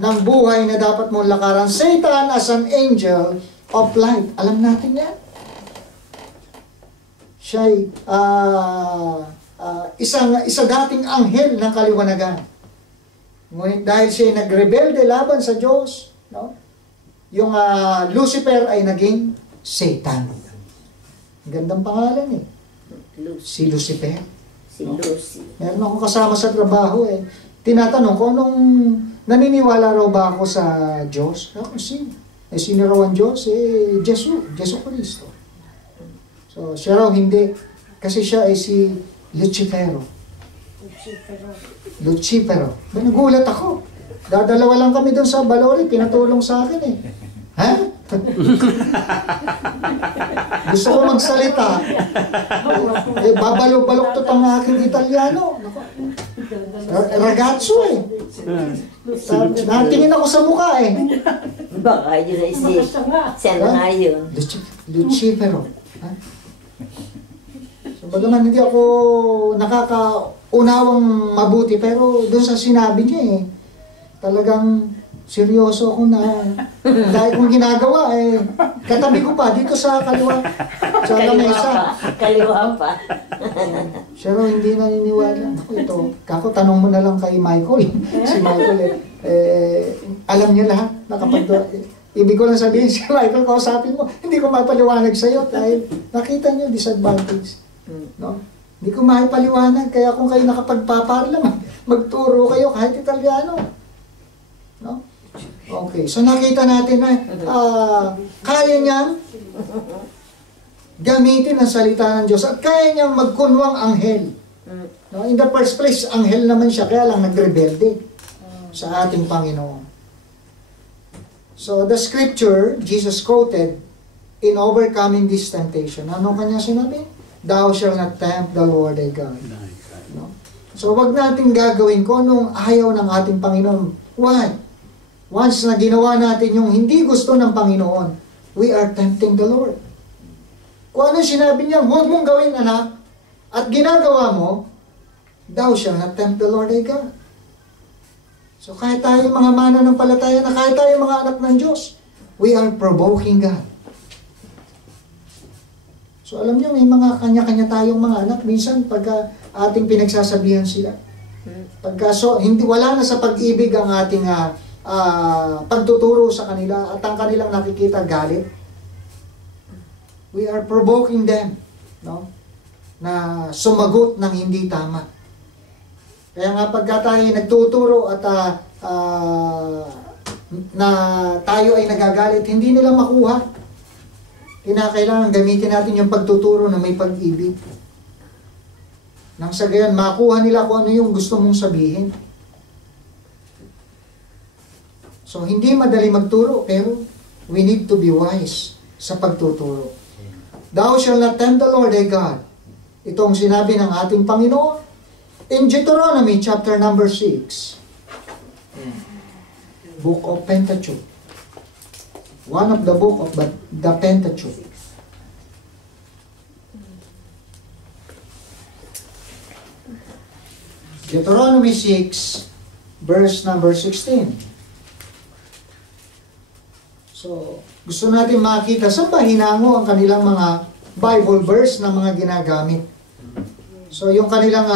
ng buhay na dapat mong lakaran. Satan as an angel of light. Alam natin yan. Siya'y isa dating anghel ng kaliwanagan. Ngunit dahil siya'y nagrebelde laban sa Diyos, no, yung Lucifer ay naging Satan. Gandang pangalan eh. Si Lucifer. Si Lucy. Meron akong kasama sa trabaho eh. Tinatanong ko, naniniwala raw ba ako sa Diyos? Ako, sino? Sino raw ang Diyos? Jesu Cristo. So, siya raw hindi. Kasi siya ay si Lucifero. Lucifero. Nagulat ako. Dadalawa lang kami doon sa Balori, pinatulong sa akin eh. Ha? Gusto ko magsalita. Babalo-balok to ang aking Italiano. Ragazzo eh. Natingin ako sa mukha eh. Baka yun ay si siya na nga yun. Lucifero. Ha? So, bagaman hindi ako nakakaunawang mabuti, pero doon sa sinabi niya eh, talagang seryoso ako na dahil kong ginagawa eh, katabi ko pa dito sa kaliwa, sa lamesa. Kaliwa pa. Pero hindi naniniwala. Ako ito, kako tanong mo na lang kay Michael. Si Michael alam niya lahat. Ibig ko lang sabihin, si Michael, kausapin mo, hindi ko mapaliwanag sa iyo dahil nakita niyo disadvantage. No? Hindi ko maipaliwanag, kaya kung kayo nakapagpaparla, magturo kayo kahit Italiano. No? Okay, so nakita natin na kaya niyang gamitin ang salita ng Diyos at kaya niyang magkunwang anghel. No? In the first place, anghel naman siya, kaya lang nagrebelde sa ating Panginoon. So the scripture, Jesus quoted in overcoming this temptation. Ano kanya sinabi? Thou shall not tempt the Lord thy God. No? So wag natin gagawin kung anong ayaw ng ating Panginoon. Why? Once na ginawa natin yung hindi gusto ng Panginoon, we are tempting the Lord. Kung ano sinabi niya, huwag mong gawin, anak, at ginagawa mo, thou shall not tempt the Lord thy God. So kahit tayo mga mananampalataya na, kahit tayo mga anak ng Diyos, we are provoking God. So alam niyo, may mga kanya-kanya tayong mga anak, minsan pagka ating pinagsasabihan sila, pagka hindi, wala na sa pag-ibig ang ating pagtuturo sa kanila at ang kanilang nakikita galit, we are provoking them, no? Na sumagot ng hindi tama. Kaya nga pagka tayo nagtuturo at na tayo ay nagagalit, hindi nila makuha. Kinakailangan gamitin natin yung pagtuturo na may pag-ibig. Nang sa gayon, makuha nila kung ano yung gusto mong sabihin. So, hindi madali magturo, pero we need to be wise sa pagtuturo. Thou shall not tempt the Lord thy God. Ito ang sinabi ng ating Panginoon in Deuteronomy chapter number 6. Book of Pentateuch. One of the book of the Pentateuch. Deuteronomy 6, verse number 16. So, gusto natin makita saan ba hinango ang kanilang mga Bible verse na mga ginagamit. So, yung kanilang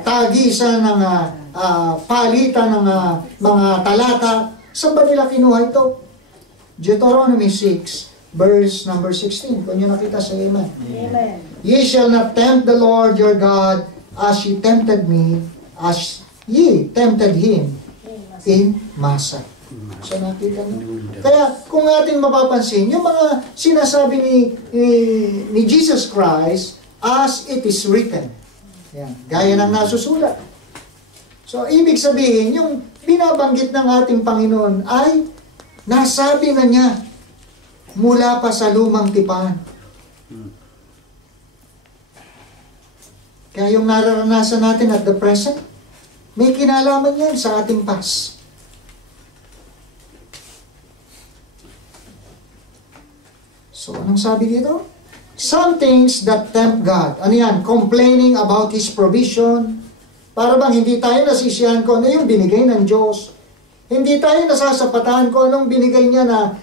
tagisan ng palitan ng mga talata, saan ba nila kinuha ito? Deuteronomy 6, verse number 16. Kung nyo nakita sa Amen. Amen. Ye shall not tempt the Lord your God as ye tempted me, as ye tempted him in Massa. So nakita nyo. Kaya kung ating mapapansin, yung mga sinasabi ni Jesus Christ, as it is written. Yan. Gaya ng nasusulat. So ibig sabihin, yung binabanggit ng ating Panginoon ay nasabi na niya mula pa sa lumang tipan. Kaya yung nararanasan natin at the present, may kinalaman yan sa ating past. So, anong sabi dito? Some things that tempt God. Ano yan? Complaining about His provision. Para bang hindi tayo nasisiyahan kung ano yung binigay ng Diyos. Hindi tayo nasasapatahan kung anong binigay niya na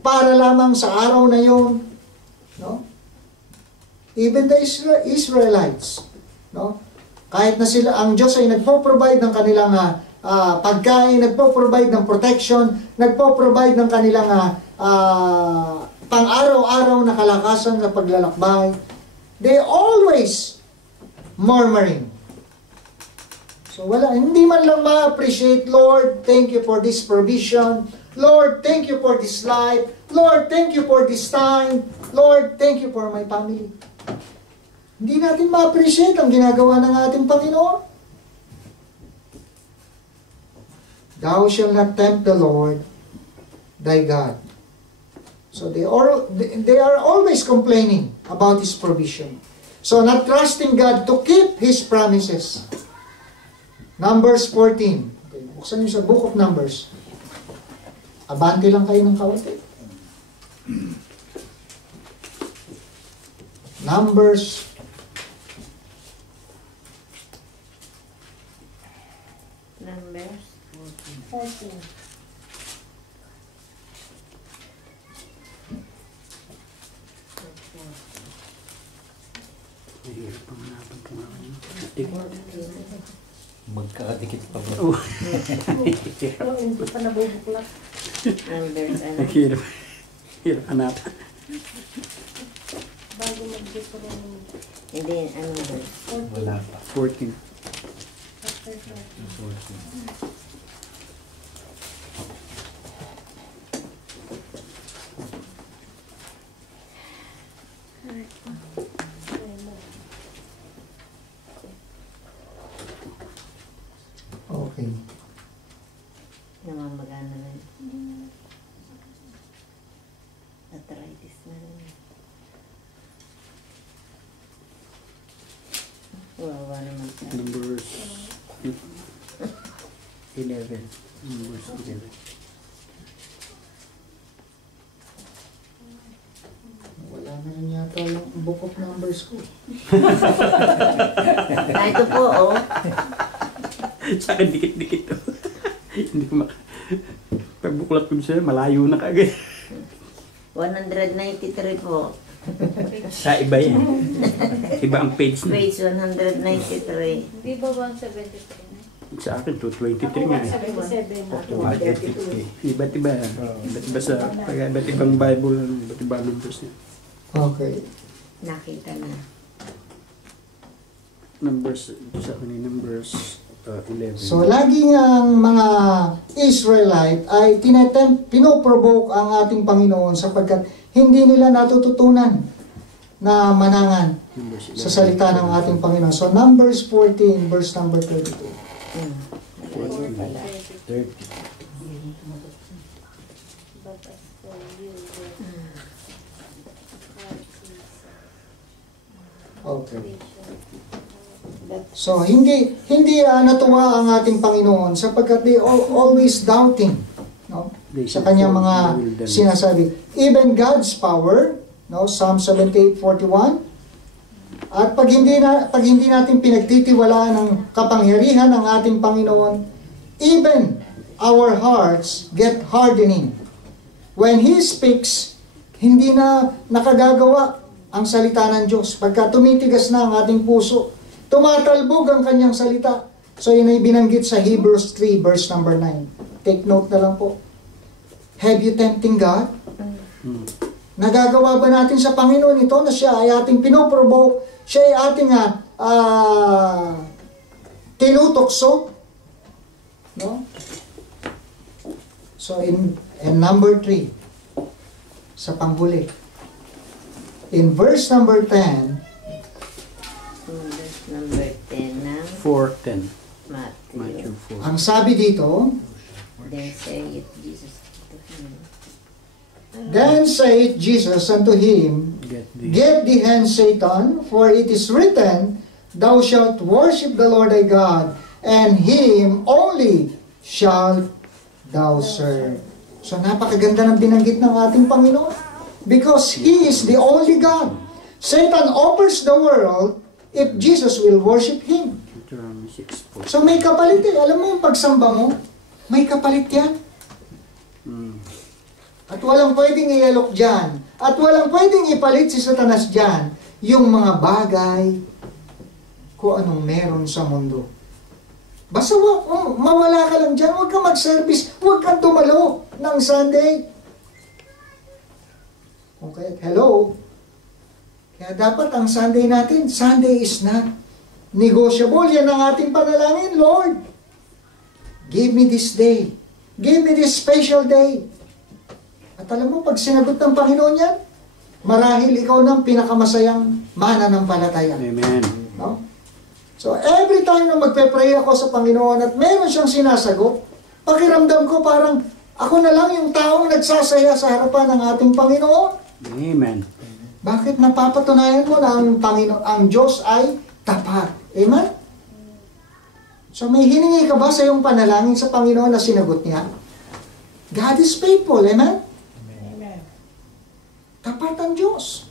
para lamang sa araw na yun. No? Even the Israelites, no? Kahit na sila, ang Diyos ay nagpo-provide ng kanilang pagkain, nagpo-provide ng protection, nagpo-provide ng kanilang pang-araw-araw na kalakasan sa paglalakbay. They always murmuring. So wala, hindi man lang ma-appreciate, Lord, thank you for this provision. Lord, thank you for this life. Lord, thank you for this time. Lord, thank you for my family. Hindi natin ma-appreciate ang ginagawa ng ating Panginoon. Thou shalt not tempt the Lord thy God. So they are always complaining about His provision. So not trusting God to keep His promises. Numbers 14. Okay, buksan niyo sa Book of Numbers. Abante lang kayo ng kaunti. Numbers 14. Mahirap ang hanapin ko nga. Magkakadikit pa ba? Oh. Hindi pa nabubuklat. Numbers, ano? Hirap. Hirap hanapin. Bago mag-Deuteronomy. Hindi, ano verse? 14. Wala pa. 14. Chapter 14. Okay. Namamagana na. Arthritis na rin. Wawa naman siya. Numbers 11. Numbers 11. Wala na rin yata yung Book of Numbers ko. Ito po, oh. Sa akin, dikit-dikit. Hindi ko pagbuklat ko siya, malayo na kagad. 193 po. Sa iba yan. Iba ang page na. Page 193. Di ba 173 na? Sa akin, 223 nga. 177 na. 250. Iba't iba. Iba't iba sa iba't ibang Bible, iba't iba ang numbers niya. Okay. Nakita na. Numbers, sa akin yung numbers 11. So, laging ang mga Israelite ay pinoprovoke ang ating Panginoon sapagkat hindi nila natututunan na manangan Numbers 11. sa salita ng ating Panginoon. So, Numbers 14, verse number 32. Ayun pala. 30. But as for you, Okay. So, hindi natuwa ang ating Panginoon sapagkat they always doubting, no? Sa kanyang mga sinasabi. Even God's power, no? Psalm 78:41. At pag hindi natin pinagtitiwalaan ang kapangyarihan ng ating Panginoon, even our hearts get hardening. When He speaks, hindi na nakagagawa ang salita ng Diyos. Pagka tumitigas na ang ating puso, tumatalbog ang kanyang salita. So yun ay binanggit sa Hebrews 3 verse number 9. Take note na lang po. Have you tempting God? Nagagawa ba natin sa Panginoon ito na siya ay ating pinoprovoke, siya ay ating tinutokso? No? So in number 3, sa panghuli. In verse number 10, Verse number 10 ng 4:10. Matthew. Matthew 4. ang sabi dito, Then saith Jesus to him. Then saith Jesus unto him, Get thee hence, Satan, for it is written, Thou shalt worship the Lord thy God, and Him only shalt thou serve. So napakaganda ng binanggit ng ating Panginoon. Because He is the only God. Satan offers the world if Jesus will worship Him. Deuteronomy 6:4. So may kapalit eh. Alam mo yung pagsamba mo, may kapalit yan. At walang pwedeng ialok dyan. At walang pwedeng ipalit si Satanas dyan yung mga bagay kung anong meron sa mundo. Basta mawala ka lang dyan, huwag kang mag-service, huwag kang dumalo ng Sunday. Okay, hello? Kaya dapat ang Sunday natin, Sunday is not negotiable. Yan ang ating panalangin, Lord. Give me this day. Give me this special day. At alam mo, pag sinagot ng Panginoon yan, marahil ikaw ng pinakamasayang mananampalataya. Amen. No? So, every time na magpe-pray ako sa Panginoon at meron siyang sinasagot, pakiramdam ko parang ako na lang yung taong nagsasaya sa harapan ng ating Panginoon. Amen. Bakit napapatunayan mo na ang Panginoon, ang Diyos ay tapat? Amen? So may hiningi ka ba sa iyong panalangin sa Panginoon na sinagot niya? God is faithful, amen? Tapat ang Diyos.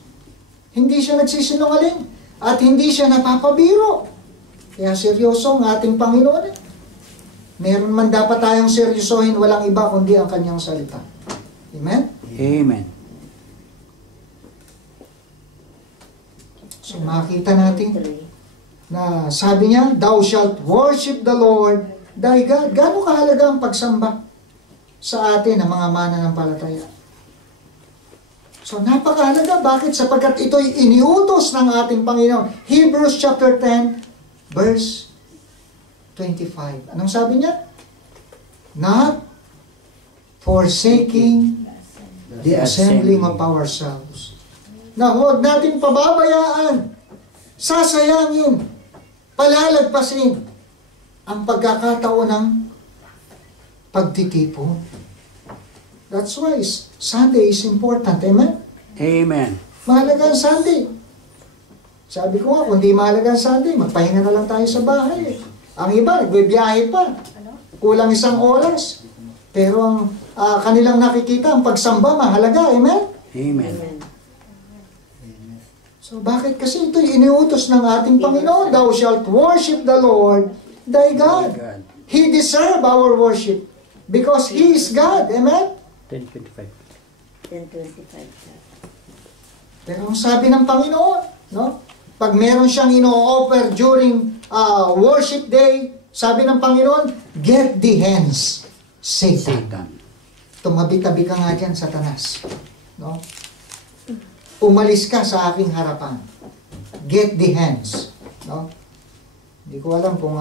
Hindi siya nagsisinungaling at hindi siya napapabiro. Kaya seryoso ang ating Panginoon. Meron man dapat tayong seryosohin, walang iba kundi ang kanyang salita. Amen? Amen. So makita natin na sabi niya, thou shalt worship the Lord thy God. Gaano kahalaga ang pagsamba sa atin ng mga mananampalataya? So napakahalaga. Bakit? Sapagkat ito'y iniutos ng ating Panginoon. Hebrews chapter 10, verse 25. Anong sabi niya? Not forsaking the assembling of ourselves. Na huwag natin pababayaan, sasayangin, palalagpasin ang pagkakataon ng pagtitipon. That's why Sunday is important. Amen? Amen. Mahalaga ang Sunday. Sabi ko nga, kung di mahalaga ang Sunday, magpahinga na lang tayo sa bahay. Ang iba, nagbibiyahe pa. Kulang 1 oras. Pero ang kanilang nakikita, ang pagsamba, mahalaga. Amen? Amen. So bakit? Kasi ito'y iniutos ng ating Panginoon. Thou shalt worship the Lord, thy God. He deserves our worship because He is God. Amen? 10:25. 10:25. Pero ang sabi ng Panginoon, no? Pag meron siyang ino-offer during worship day, sabi ng Panginoon, get thee hence, Satan. Tumabi-tabi ka nga dyan, Satanas. No? Umalis ka sa aking harapan. Get thee hence. No? Hindi ko alam kung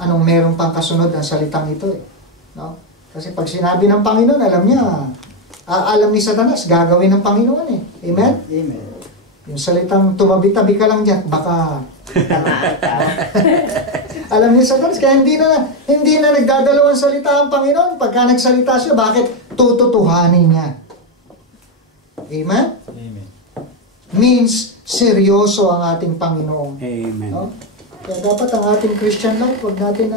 anong meron pang kasunod ng salitang ito. No? Kasi pag sinabi ng Panginoon, alam niya, alam ni Satanas, gagawin ng Panginoon eh. Amen? Amen. Yung salitang tumabi-tabi ka lang dyan, baka alam ni Satanas, kaya hindi na nagdadalawang salita ang Panginoon. Pagka nagsalita siya, bakit tututuhanin niya? Amen? Amen. Means, seryoso ang ating Panginoon. Amen. No? Kaya dapat ang ating Christian life, huwag natin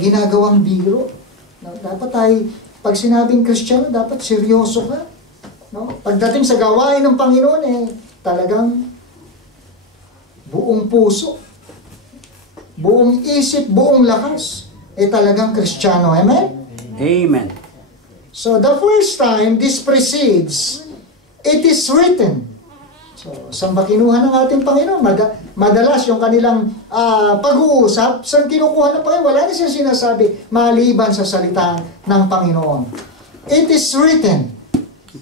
ginagawang biro. No? Dapat tayo, pag sinabing Christian, dapat seryoso ka. No? Pagdating sa gawain ng Panginoon, talagang buong puso, buong isip, buong lakas, talagang Kristiyano. Amen? Amen. So, the first time this precedes, it is written. So, saan ba kinuha ng ating Panginoon? Madalas yung kanilang pag-uusap, saan kinukuha ng Panginoon? Wala na siya sinasabi maliban sa salita ng Panginoon. It is written.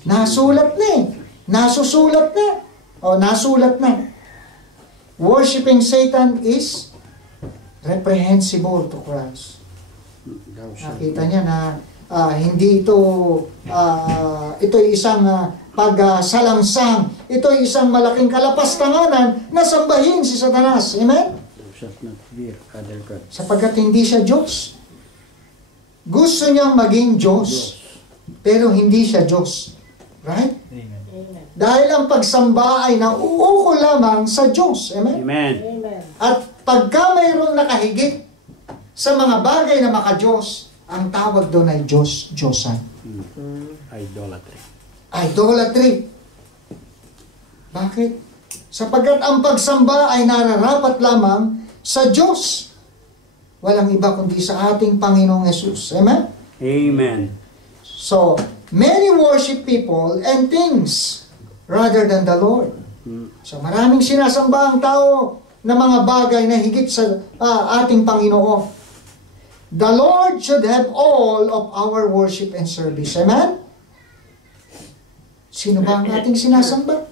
Nasulat na eh. Nasusulat na. O, nasulat na. Worshipping Satan is reprehensible to Christ. Nakita niya na hindi ito isang pagsalangsang. Ito isang malaking kalapastanganan na sambahin si Satanas. Amen? Thou shalt not fear other gods. Sapagkat hindi siya Diyos. Gusto niyang maging Diyos. Pero hindi siya Diyos. Right? Amen. Dahil ang pagsamba ay nauukol lamang sa Diyos. Amen? Amen. At pagka mayroong nakahigit sa mga bagay na maka-Diyos, ang tawag doon ay Diyos, Diyosan. Idolatry. Idolatry. Bakit? Sapagkat ang pagsamba ay nararapat lamang sa Diyos. Walang iba kundi sa ating Panginoong Yesus. Amen? Amen. So, many worship people and things rather than the Lord. So, maraming sinasamba ang tao na mga bagay na higit sa ating Panginoon. The Lord should have all of our worship and service. Amen? Sino ba ang ating sinasamba?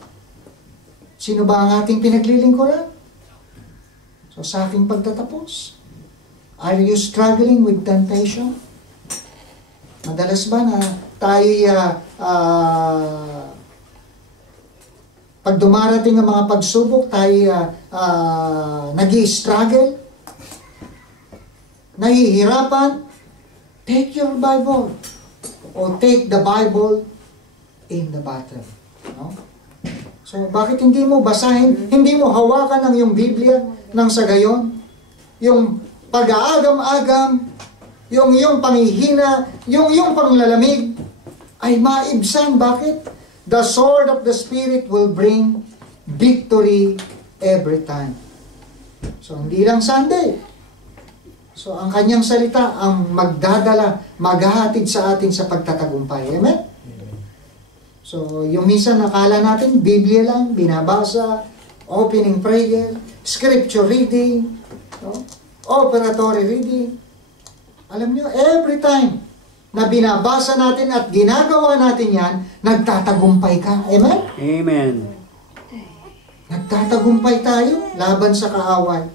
Sino ba ang ating pinaglilingkuran? So, sa aking pagtatapos, are you struggling with temptation? Madalas ba na tayo pag dumarating ang mga pagsubok, tayo nag-i-struggle, nahihirapan? Take your Bible o take the Bible in the battle. No? So, bakit hindi mo basahin, hindi mo hawakan ang iyong Biblia nang sa gayon? yung pag-aagam-agam, yung iyong panghihina, yung iyong panglalamig, ay maibsan. Bakit? The sword of the Spirit will bring victory every time. So, hindi lang Sunday. So, ang kanyang salita ang magdadala, maghahatid sa atin sa pagtatagumpay. Amen? So, yung minsan nakala natin, Biblia lang, binabasa, opening prayer, scripture reading, no? Operatory reading. Alam niyo, every time na binabasa natin at ginagawa natin yan, nagtatagumpay ka. Amen? Amen. Nagtatagumpay tayo laban sa kaaway.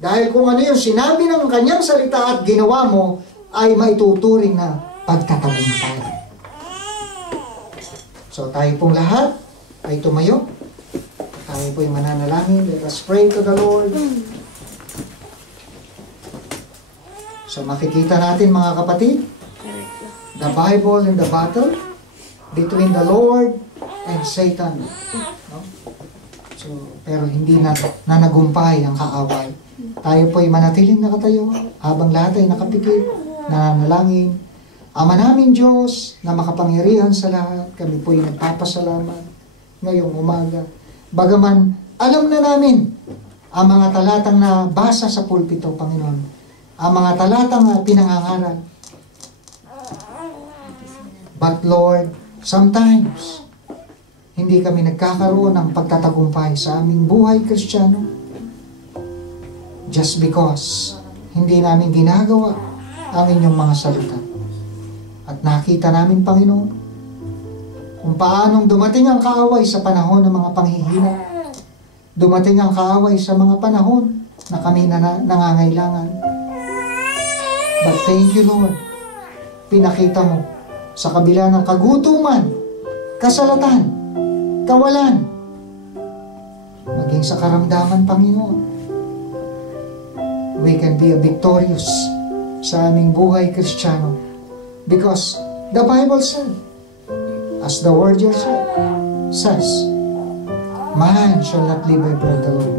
Dahil kung ano yung sinabi ng kanyang salita at ginawa mo, ay maituturing na pagtatagumpay. So tayo pong lahat ay tumayo. Tayo po'y mananalangin. Let us pray to the Lord. So makikita natin mga kapatid, the Bible and the battle between the Lord and Satan. No? So, pero hindi na nagumpay ang kaaway. Tayo po'y manatiling nakatayo habang lahat ay nakapikit, nananalangin. Ama namin Diyos na makapangyarihan sa lahat, kami po'y nagpapasalamat ngayong umaga. Bagaman alam na namin ang mga talatang nabasa sa pulpito, Panginoon, ang mga talatang pinangangaral. But Lord, sometimes hindi kami nagkakaroon ng pagtatagumpay sa aming buhay Kristiyano just because hindi namin ginagawa ang inyong mga salita. At nakita namin, Panginoon, kung paanong dumating ang kaaway sa panahon ng mga panghihina. Dumating ang kaaway sa mga panahon na kami nangangailangan. But thank you, Lord. Pinakita mo sa kabila ng kagutuman, kasalatan, kawalan, maging sa karamdaman, Panginoon, we can be a victorious sa aming buhay Kristiyano. Because the Bible said, as the word yourself says, man shall not live by bread alone.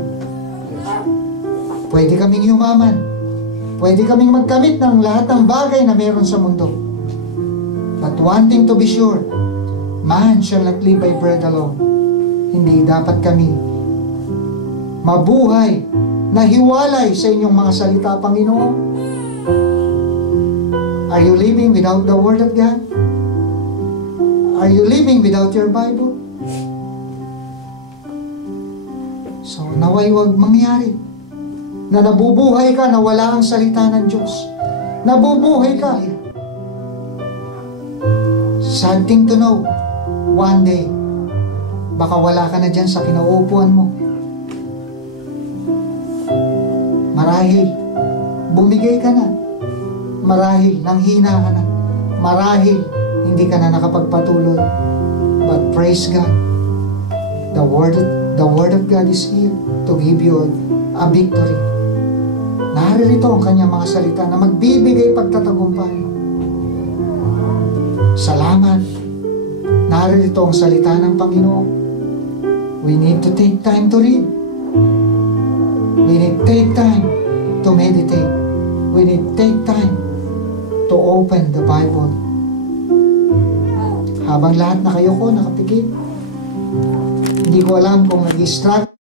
Pwede kaming yumaman. Pwede kaming magkamit ng lahat ng bagay na meron sa mundo. But one thing to be sure, man shall not live by bread alone. Hindi dapat kami mabuhay na hiwalay sa inyong mga salita, Panginoon. Are you living without the Word of God? Are you living without your Bible? So, naway wag mangyari na nabubuhay ka na wala ang salita ng Diyos. Nabubuhay ka. Sad thing to know, one day, baka wala ka na dyan sa kinauupuan mo. Marahil, bumigay ka na. Marahil, nanghina ka na. Marahil, hindi ka na nakapagpatuloy. But praise God, the Word of God is here to give you a victory. Naririto ang kanyang mga salita na magbibigay pagtatagumpay. Salamat. Naririto ang salita ng Panginoon. We need to take time to read. We need to take time to meditate. We need to take time to open the Bible. Habang lahat na kayo ko nakapikit, hindi ko alam kung nag-struggle